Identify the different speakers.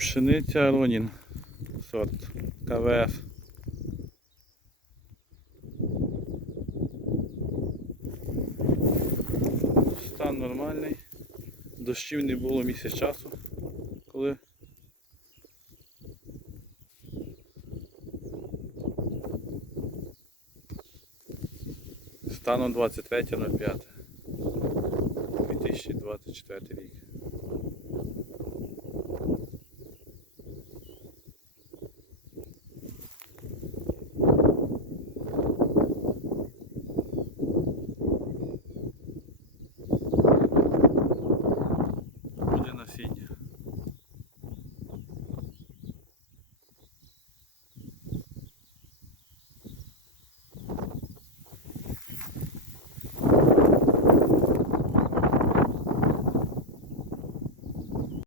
Speaker 1: Пшениця Ронін. Сорт КВФ. Стан нормальний. Дощів не було місяць часу, коли станом 23.05 2024 рік.